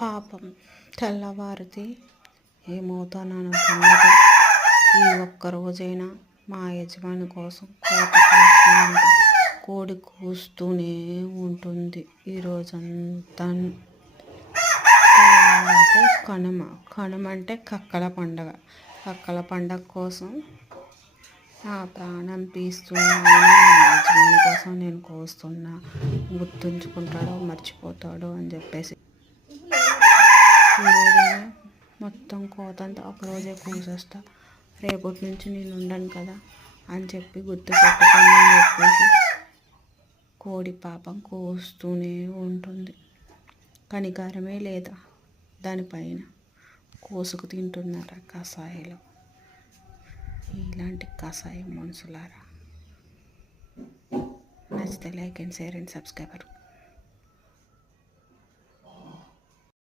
పాపం తెల్లవారితే ఏమవుతాననుకున్నది. ఈ ఒక్కరోజైనా మా యజమాని కోసం కోత కోస్తానంటే కోడి కూస్తూనే ఉంటుంది ఈ రోజంతా. తెల్లవారితే కనుమ. కనుమ అంటే కక్కల పండగ. కక్కల పండగ కోసం నా ప్రాణం తీస్తున్నా. నా యజమాని కోసం నేను కోస్తున్నా. గుర్తుంచుకుంటాడో మర్చిపోతాడో అని చెప్పేసి ఈరోజైనా మొత్తం కోతంతా ఒకరోజే కోసేస్తా. రేపటి నుంచి నేను ఉండను కదా అని చెప్పి గుర్తు పెట్టుకోండి అని చెప్పేసి కోడి పాపం కోస్తూనే ఉంటుంది. కనికరమే లేదా దానిపైన. కోసుకు తింటున్నారా కషాయాలు. ఇలాంటి కషాయం మనుషులారా. నచ్చితే like and share and subscriber.